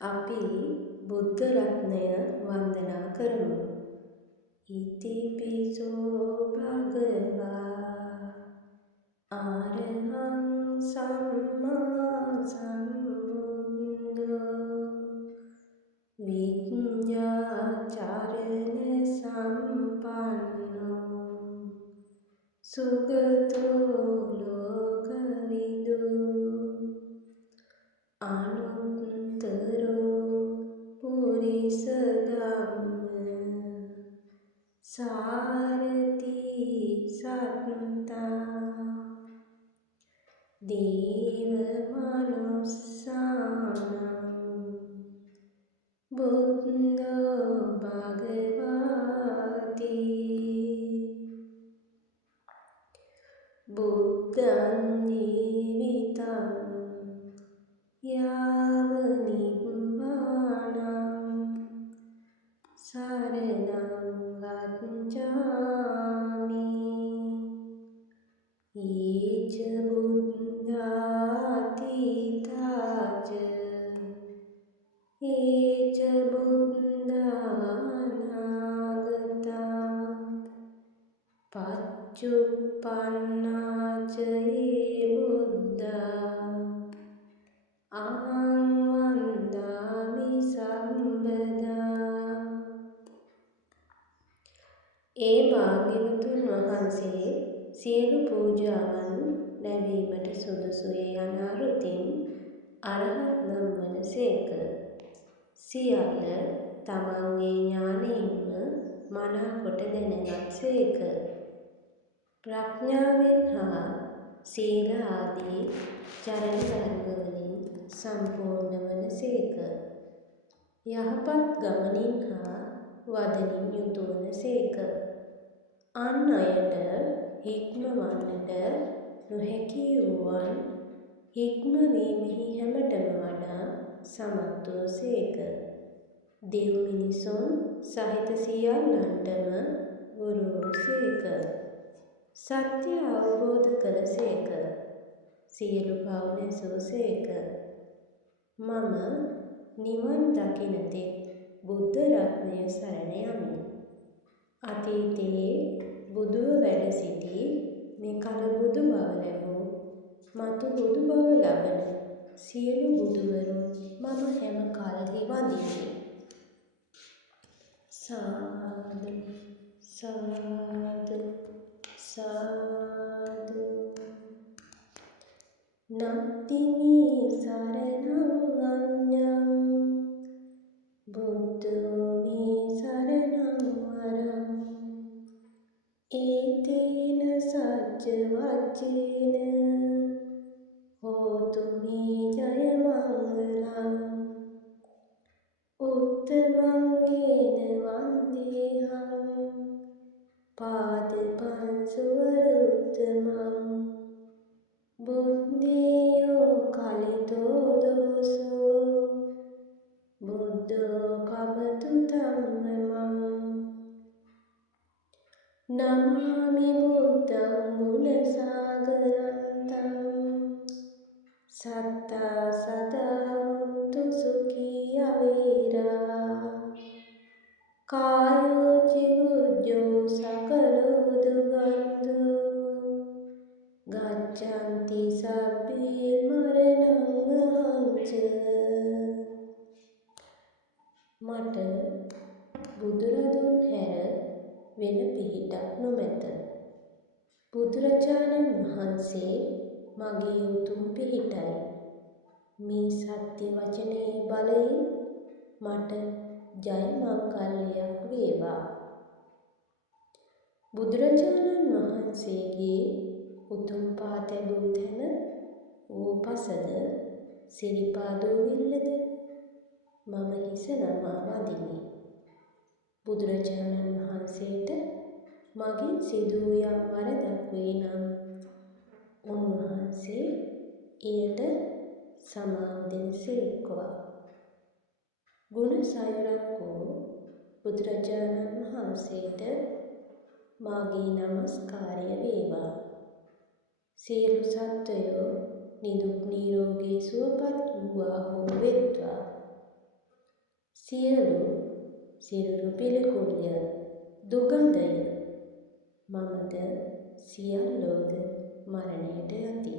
අපි බුද්ධ රත්නය වන්දනා කරමු. ඉතිපිසෝ භගවා ආරහං සම්මා සම්බුද්ධෝ විඤ්ඤාචරණ සම්පන්නෝ සුගතෝ ලෝකවිදු අනුත්තරෝ පුරිස ධම්ම සාරති සත්තා දේව මනුස්සානම් බුද්ධෝ භගවාති බුද්ධං ජීවිතං යාව නිබ්බාණං සරණං ගච්ඡාමි ඊච බුද්ධාති තාච ඊච බුද්ධානාගතා පච්චුප්පන්නාච ඒ බුද්ධා අහං වන්දාමි සම්බදා. ඒ භාග්‍යවතුන් වහන්සේ සියලු පූජාවන් ලැබීමට සුදුසුය යන අරුතින් අරහත් නම් වනසේක. සියල්ල තමන්ගේ ඥානයෙන්ම මනාකොට දැනගත්සේක. ප්‍රඥාවෙන් හා සීල ආදී චරණ ධර්මවලින් සම්පූර්ණ වනසේක. යහපත් ගමනින් හා වදනින් යුතු වනසේක. අන් අයට හික්මවන්නට නොහැකි වූවන් හික්මවීමෙහි හැමටම වඩා සමත් වූසේක. දෙව් මිනිසුන් සහිත සියල්ලන්ටම ගුරු වූසේක. සත්‍ය අවබෝධ කළසේක. සියලු පව් නැසූසේක. මම නිවන් දකින තෙක් බුද්ධ රත්නය සරණ යමි. අතීතයේ බුදුව වැඩ සිටි මෙකල බුදු බව ලැබූ මතු බුදු බව ලබන සියලු බුදුවරුන් මම හැම කල්හි වඳිමි. සාදු සාදු සාදු. නත්තිමි සරණං අඤ්ඤං බුද්ධෝ මේ සරණං වරං ඒතේන සච්ච වච්චේන හෝතු මේ ජය මංගලං උත්තමංගේන වන්දේහං පාද පංසුවරුත්තමං බුද්ධියෝ කලිතෝ දෝසෝ බුද්ධෝ කමතු ධම්මමං නමාමි බුද්ධං ගුණසාගරන්තං සත්තා සදා හොන්තු සුඛී අවීරා කායෝ චිවුජ්ජෝ සකලෝ දුගන්ධෝ ගච්ඡanti සබ්බේ මරණං අහංච. මට බුදුරදුන් හැර වෙන පිහිටක් නොමැත. බුදුරජාණන් වහන්සේ මගේ උතුම් පිහිටයි. මේ සත්‍ය වචනේ බලයෙන් මට ජය මංගල්‍යයක් වේවා. බුදුරජාණන් වහන්සේගේ උතුම් පා තැබූ තැන වූ පසද සිරිපා දූවිල්ලද මම හිස නමා වඳිමි. බුදුරජාණන් වහන්සේට මගින් සිදු වූ යම් වරදක් වේ නම් උන්වහන්සේ එයට සමාව දෙනසේක්වා. ගුණ සයුරක් වූ බුදුරජාණන් වහන්සේට මාගේ නමස්කාරය වේවා. සියලු සත්වයෝ නිදුක් නිරෝගී සුවපත් වූවා හෝ වෙත්වා. සියලු සිරුරු පිළිකුල්ය දුගඳය මමද සියල්ලෝද මරණයට යති.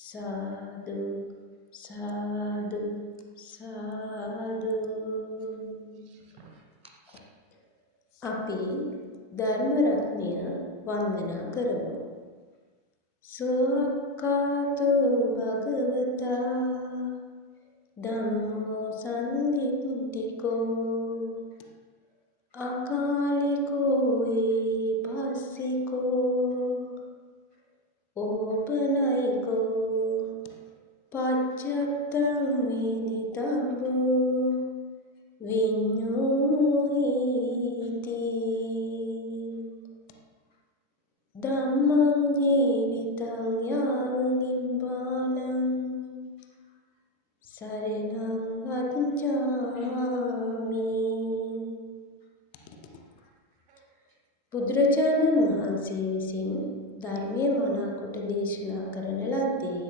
සාදු සාදු සාදු. අපි ධර්ම රත්නය වන්දනා කරමු. සුවක්ඛාතෝ භගවතා ධම්මෝ සම්දිට්ඨිකෝ අකාලිකෝ ඒපස්සිකෝ ඕපනයිකෝ පච්චත්තං වේදිතබ්බෝ විඤ්ඤෝහිති. ධම්මං ජීවිතං යාව නිබ්බානං සරණං ගච්ඡාමි. බුදුරජාණන් වහන්සේ විසින් ධර්මය මනාකොට දේශනා කරන ලද්දේය.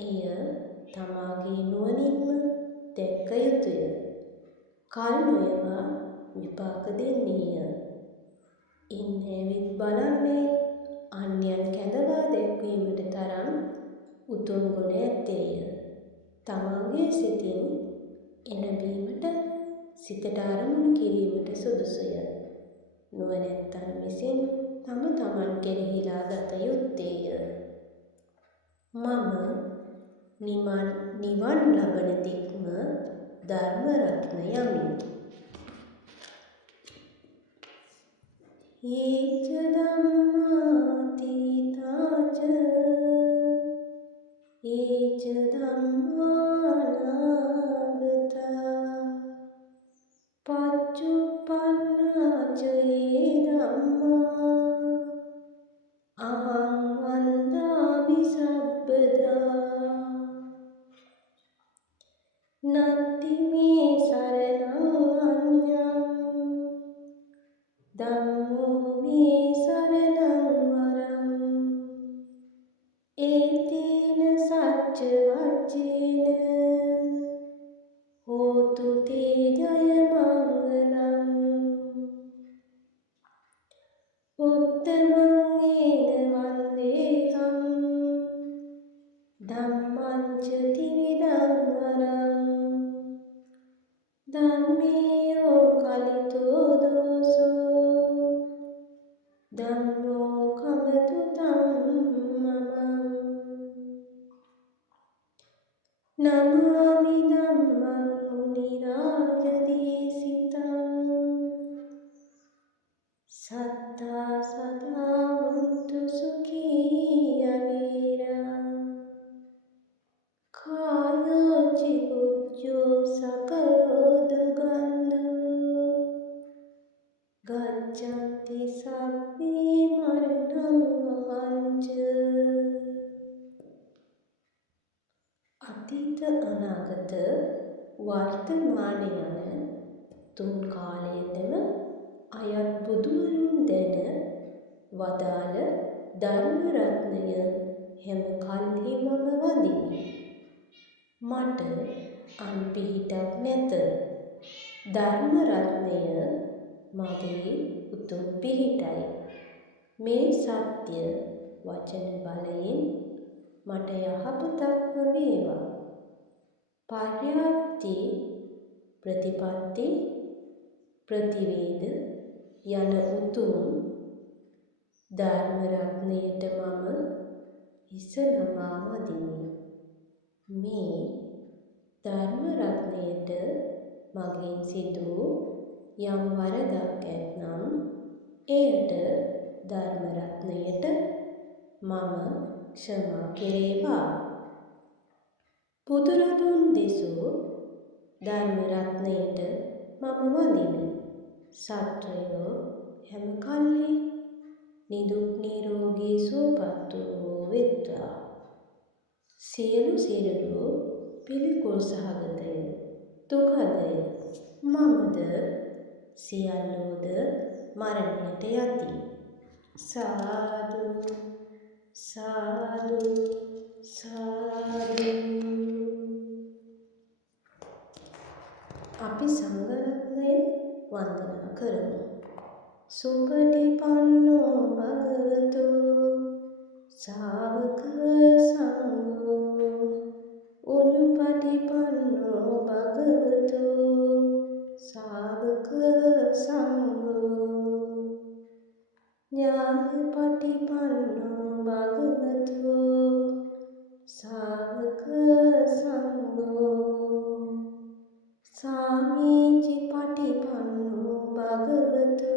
එය තමාගේ නුවණින්ම දැක්ක යුතුය. කල් නොයවා විපාක දෙන්නේය. ඉන්නේවිත් බලන්නේ අන්‍යයන් කැඳවා දැක්වීමට තරම් උතුම් ගුණ ඇත්තේය. තමාගේ සිතින් එනබීමට සිතට අරමුණු කිරීමට සුදුසුය. නුවණැත්තන් විසින් තම තමන් කෙරෙහිලා ගත යුත්තේය. මම නිවන් ලබන තෙක්ම ධර්ම රත්න යමි. ඒච ධම්මාතීතාච ඒච ධම්මානාගතා පච්චුප්පන්නාච ඒ ධම්මා අහං වන්දාමි සබ්බදා. නත්ති මේ සරණං අඤ්ඤං ධම්මෝ මේ සරණං වරං ඒතේන සච්ච වච්චේන හෝතු තේ ජය මංගලං. උත්තමං ඒන වන්දේහං ධම්මං ච ත්‍රිවිධං වරං ධම්මේයෝ කලිතෝ දෝසෝ ධම්මෝ කමතු ධම්මං. නමාමි ධම්මං මුනි රාජ දේශිතං සත්තා සදා වന്തു සුඛී අවීරා කායෝ චිකුච්චෝ සකලෝ දුගන්ධෝ ගච්ඡන්ති සබ්බේ මරණං වංච. අතීත අනාගත වර්තමාන යන තුන් කාලයටම අයත් බුදුවරුන් දැන වදාළ ධර්ම රත්නය හැම කල්හි මම වඳිමි. මට අන් පිහිටක් නැත. ධර්ම රත්නය මගේ උතුම් පිහිටයි. මේ සත්‍ය වචන බලයෙන් මට යහපතක්ම වේවා. පර්යාප්ති ප්‍රතිපත්ති ප්‍රතිවේද යන උතුම් ධර්ම රත්නයට මම හිස නමා වදිමි. මේ ධර්ම රත්නයට මගෙන් සිදු යම් වරදක් ඇතනම් එයට ධර්ම රත්නයට මම ක්ෂමා කෙරේවා. බුදුරදුන් දෙසූ ධර්ම රත්නයට මම වඳිමි. සත්වයෝ හැම කල්හි නිදුක් නිරෝගී සුවපත් වූ වෙත්වා. සියලු සිරුරු පිළිකුල් සහගතය දුකදය මමද සියල්ලෝද මරණයට යති. සාදු සාදු සාදු. අපි සංඝරත්නය වන්දනා කරමු. සුපටිපන්නෝ භගවතු ශාවක සංඝෝ උජුපටිපන්නෝ භගවතු ශාවක සංඝෝ ඥානපටිපන්නෝ භගවතු ශාවක සංඝෝ සාමීචි පටිපන්නෝ භගවතු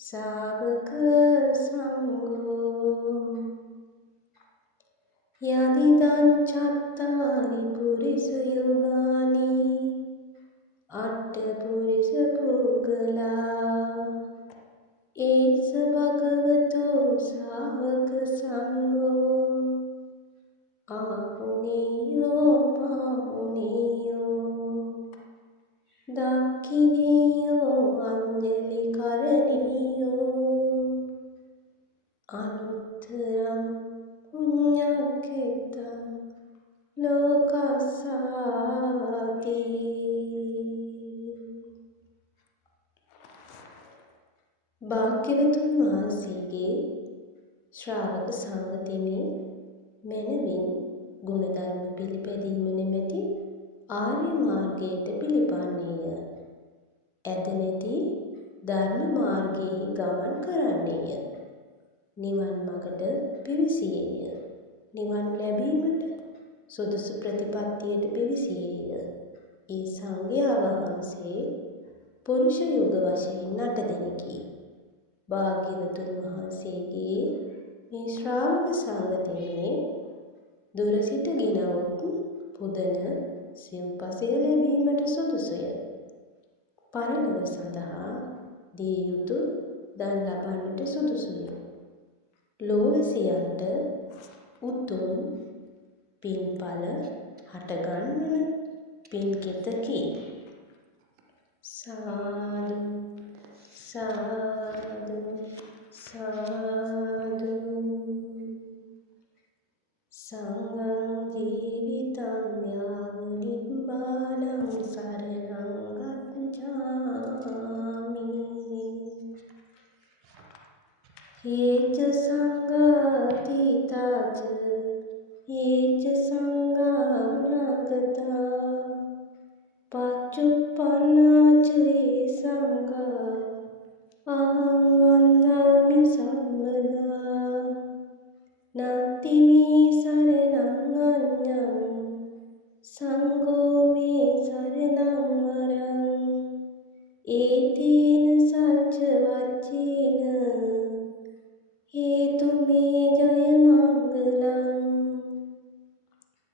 ශාවක සංඝෝ යදිදං චත්තාරි පුරිස යුගානි අට්ඨ පුරිස පුග්ගලා ඒස භගවතු ශාවක සංඝෝ ආහුනේයෝ පාහුනේයෝ දක්ඛිනේයෝ අංජලි කරණීයෝ අනුත්තරං පුඤ්ඤක්ඛෙතං ලෝකස්සාති. භාග්‍යවතුන් වහන්සේගේ ශ්‍රාවක සංඝ තෙමේ මැනවින් ගුණධර්ම පිළිපැදීම නැමැති ආර්ය මාර්ගයට පිළිපන්නේය. ඇත නැති ධර්ම මාර්ගයේ ගමන් කරන්නේය. නිවන් මඟට පිවිසියේය. නිවන් ලැබීමට සුදුසු ප්‍රතිපත්තියට පිවිසියේය. ඒ සංඝයා වහන්සේ පුරුෂ යුග වශයෙන් 8 දෙනෙකි. භාග්‍යවතුන් වහන්සේගේ මේ ශ්‍රාවක සංඝ තෙමේ දුර සිට ගෙනවොත් පුදන සිව්පසය ලැබීමට සුදුසුය. පරලොව සඳහා දිය යුතු දන් ලබන්නට සුදුසුය. ලෝවැසියන්ට උතුම් පින්ඵල හටගන්වන පින්කෙතකි. සාදු සාදු සාදු. සංඝං ජීවිතං යාව නිබ්බානං සරණං ගච්ඡාමි. හේච සංඝාතිතාච හේච සංඝානාගතා පච්චුප්පන්නාච ඒ සංඝා අහං වන්දාමි සම්මදා නත්ති මේ සරණං අඤ්ඤං සංඝෝ මේ සරණං වරං ඒතේන සච්ච වච්චේන හේතු මේ ජය මංගලං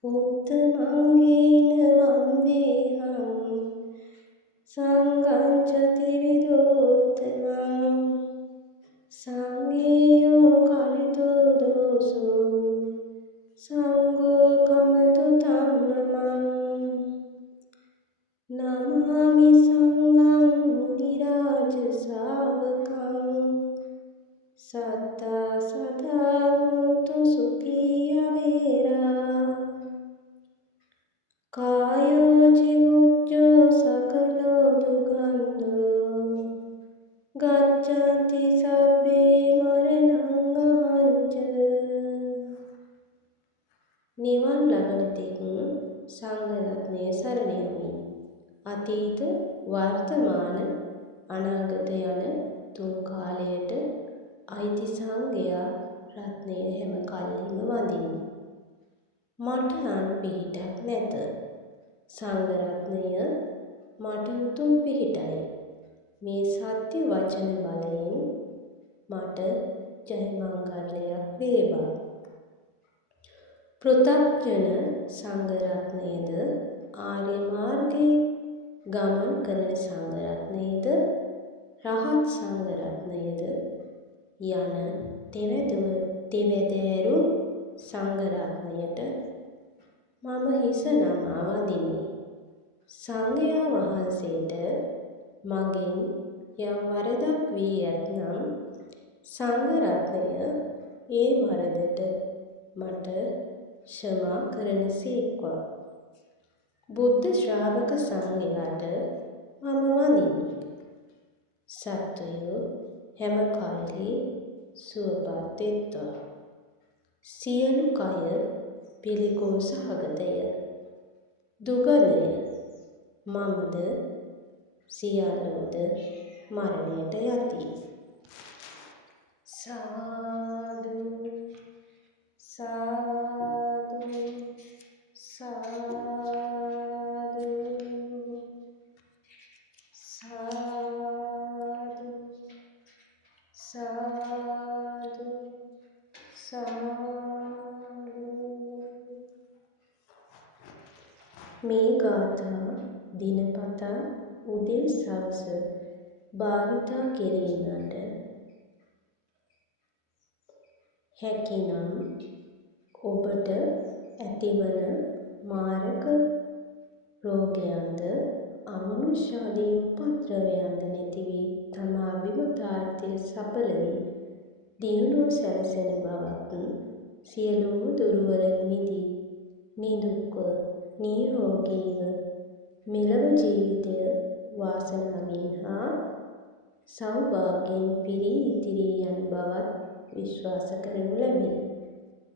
උත්තමංගේන වන්දේහං සංඝං ච ත්‍රිවිධෝත්තමං සංඝේයෝ කලිතෝ දෝසෝ සංඝෝ කමතු ධම්මං නමාමි සංඝං මුනි රාජ ශාවකං සත්තා සදා මුතු සුඛී අවේරා කායෝ චිමුච්ඡෝ සකලෝ දුගන්ධෝ ගච්ඡanti සබ්බේ මරණං අහංච. නිවන් ලබන තෙක් සංඝ රත්නය සරණ යමි. අතීත වර්තමාන අනාගත යන තුන් කාලයට අයිති සංඝයා රත්නය හැම කල්හිම වඳිමි. මට අන් පිහිටක් නැත. සංඝ රත්නය මට උතුම් පිහිටයි. මේ සත්‍ය වචන බලයෙන් මට ජය මංගල්‍යයක් වේවා. පෘථග්ජන සංඝ රත්නයේද ආර්ය මාර්ගයේ ගමන් කරන සංඝ රත්නයේද රහත් සංඝ රත්නයේද යන තෙවැදෑරුම් සංඝ රත්නයට මම හිස නමා වඳිමි. සංඝයා වහන්සේට මගෙන් යම් වරදක් වී ඇතනම් සංඝ රත්නය ඒ වරදට මට ක්ෂමා කරන සේක්වා. බුද්ධ ශ්‍රාවක සංඝයාට මම වඳිමි. සත්වයෝ හැම කල්හි සුවපත් වෙත්වා. සියලු කය පිළිකුල් සහගතය. දුගලය. මමද සියල්ලෝද මරණයට යති. සාදු සාදු සාදු සාදු සාදු සාදු. මේ ගාථා දිනපතා උදේ සවස භාවිතා කිරීමට හැකිනම් ඔබට ඇතිවන මාරක රෝගයන්ද අමනුෂ්‍යාදී උපද්‍රවයන්ද නැති වී තමා විමුක්තාර්ථය සඵල වී දියුණුව සැලසෙන බවත් සියලුම දුර්වල මිදී නිදුක්ව නිරෝගීව මෙලව ජීවිතය වාසනාවෙන් හා සෞභාග්‍යයෙන් පිරී ඉතිරී යන බවත් විශ්වාස කරනු ලැබේ.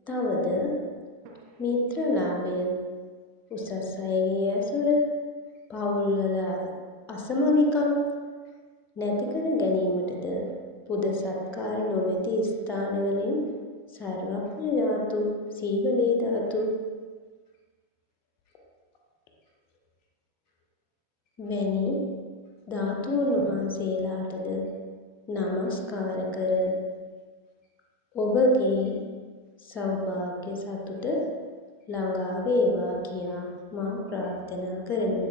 තවද මිත්‍රලාභය, උසස් අයගේ ඇසුර, පවුල්වල අසමගිකම් නැති කර ගැනීමටද පුද සත්කාර නොමැති ස්ථානවලින් සර්වඥ ධාතු, සීවලී ධාතු වැනි ධාතුන් වහන්සේලාටද නමස්කාර කර ඔබගේ සෞභාග්‍ය සතුට ළඟා වේවා කියා මා ප්‍රාර්ථනා කරමි.